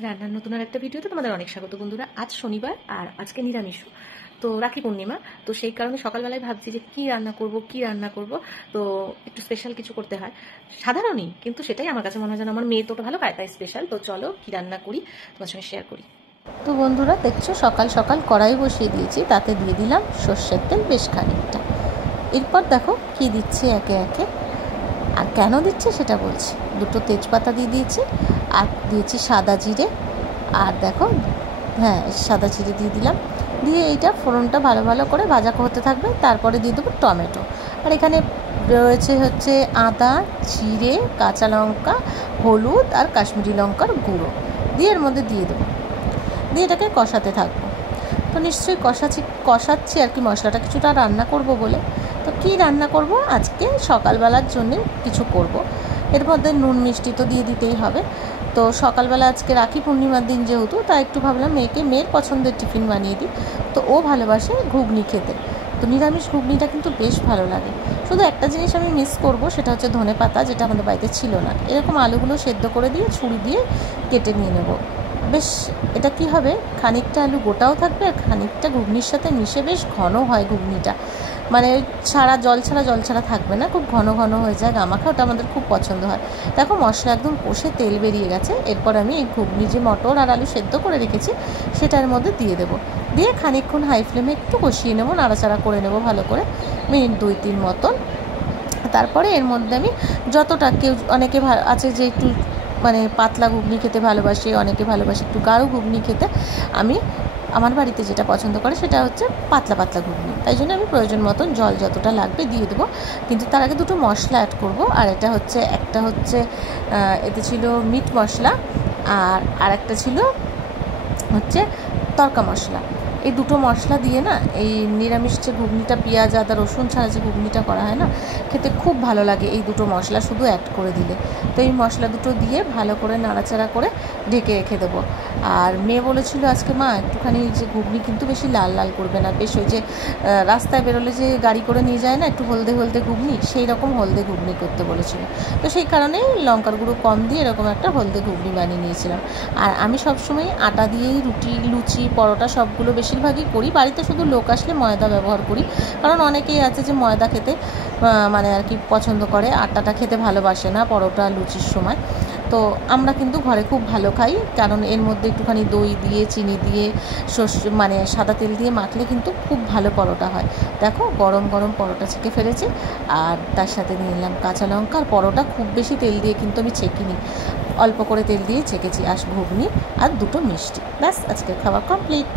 রান্নার নতুন আর একটা ভিডিওতে তোমাদের অনেক স্বাগত বন্ধুরা। আজ শনিবার আর আজকে নিরামিষ, তো রাখি পূর্ণিমা। তো সেই কারণে সকালবেলায় ভাবছি যে কি রান্না করব। তো একটু স্পেশাল কিছু করতে হয়, সাধারণই, কিন্তু সেটাই আমার কাছে মনে হয় যেন আমার মেয়ে তো ভালো খায়, তাই স্পেশাল। তো চলো কি রান্না করি তোমার সঙ্গে শেয়ার করি। তো বন্ধুরা দেখছো, সকাল সকাল কড়াই বসিয়ে দিয়েছি, তাতে দিয়ে দিলাম সর্ষের তেল বেশ খানিকটা। এরপর দেখো কি দিচ্ছি একে একে, আর কেন দিচ্ছি সেটা বলছি। দুটো তেজপাতা দিয়ে দিয়েছি, আর দিয়েছি সাদা জিরে, আর দেখো সাদা জিরে দিয়ে দিলাম। দিয়ে এইটা ফোড়নটা ভালো ভালো করে ভাজা হতে থাকবে। তারপরে দিয়ে দেবো টমেটো, আর এখানে রয়েছে হচ্ছে আদা, জিরে, কাঁচা লঙ্কা, হলুদ আর কাশ্মীরি লঙ্কার গুঁড়ো দিয়ে এর মধ্যে দিয়ে দেবো। দিয়ে এটাকে কষাতে থাকবো। তো নিশ্চয়ই কষাচ্ছি আর কি, মশলাটা কিছুটা রান্না করব বলে। তো কি রান্না করব আজকে, সকালবেলার জন্যে কিছু করব। এর মধ্যে নুন মিষ্টি তো দিয়ে দিতেই হবে। তো সকালবেলা আজকে রাখি পূর্ণিমার দিন যেহেতু, তাই একটু ভাবলাম মেয়ের পছন্দের টিফিন বানিয়ে দিই। তো ও ভালোবাসে ঘুগনি খেতে, তো নিরামিষ ঘুগনিটা কিন্তু বেশ ভালো লাগে। শুধু একটা জিনিস আমি মিস করব, সেটা হচ্ছে ধনে পাতা, যেটা আমাদের বাড়িতে ছিল না। এরকম আলুগুলো সেদ্ধ করে দিয়ে ছুরি দিয়ে কেটে নিয়ে নেব। বেশ এটা কি হবে, খানিকটা আলু গোটাও থাকবে আর খানিকটা ঘুগনির সাথে মিশে বেশ ঘন হয় ঘুগনিটা, মানে জল ছাড়া থাকবে না, খুব ঘন ঘন হয়ে যায়, গামাখা। ওটা আমাদের খুব পছন্দ হয়। দেখো মশলা একদম কষে তেল বেরিয়ে গেছে। এরপর আমি এই ঘুগনি যে মটর আর আলু সেদ্ধ করে রেখেছি সেটার মধ্যে দিয়ে দেবো। দিয়ে খানিকক্ষণ হাই ফ্লেমে একটু কষিয়ে নেবো, নাড়াচাড়া করে নেবো ভালো করে, মিনিট 2-3 মতন। তারপরে এর মধ্যে আমি যতটা, অনেকে আছে যে একটু মানে পাতলা ঘুগনি খেতে ভালোবাসে, অনেকে ভালোবাসে একটু গাঢ় ঘুগনি খেতে। আমার বাড়িতে যেটা পছন্দ করে সেটা হচ্ছে পাতলা পাতলা ঘুগনি, তাই জন্য আমি প্রয়োজন মতন জল যতটা লাগবে দিয়ে দেবো। কিন্তু তার আগে দুটো মশলা অ্যাড করব। আর একটা হচ্ছে এতে ছিল মিট মশলা, আর একটা ছিল হচ্ছে তড়কা মশলা। এই দুটো মশলা দিয়ে না, এই নিরামিষ যে ঘুগনিটা, পেঁয়াজ আদা রসুন ছাড়া যে ঘুগনিটা করা হয় না, খেতে খুব ভালো লাগে এই দুটো মশলা শুধু অ্যাড করে দিলে। তো এই মশলা দুটো দিয়ে ভালো করে নাড়াচাড়া করে ঢেকে রেখে দেবো। আর মেয়ে বলেছিল আজকে, মা একটুখানি যে ঘুগনি কিন্তু বেশি লাল লাল করবে না, বেশ ওই যে রাস্তায় বেরোলে যে গাড়ি করে নিয়ে যায় না একটু হলদে হলদে ঘুগনি, সেই রকম হলদে ঘুগনি করতে বলেছিল। তো সেই কারণেই লঙ্কার গুঁড়ো কম দিয়ে এরকম একটা হলদে ঘুগনি বানিয়ে নিয়েছিলাম। আর আমি সবসময় আটা দিয়েই লুচি পরোটা সবগুলো বেশিরভাগই করি। বাড়িতে শুধু লোক আসলে ময়দা ব্যবহার করি, কারণ অনেকেই আছে যে ময়দা খেতে মানে আর কি পছন্দ করে, আটাটা খেতে ভালোবাসে না পরোটা লুচির সময়। তো আমরা কিন্তু ঘরে খুব ভালো খাই, কারণ এর মধ্যে একটুখানি দই দিয়ে, চিনি দিয়ে, মানে সাদা তেল দিয়ে মাখলে কিন্তু খুব ভালো পরোটা হয়। দেখো গরম গরম পরোটা ছেঁকে ফেলেছি, আর তার সাথে নিয়ে নিলাম কাঁচা লঙ্কা। আর পরোটা খুব বেশি তেল দিয়ে কিন্তু আমি ছেঁকিনি, অল্প করে তেল দিয়ে ছেঁকেছি। আর ঘুগনি আর দুটো মিষ্টি, ব্যাস আজকের খাওয়া কমপ্লিট।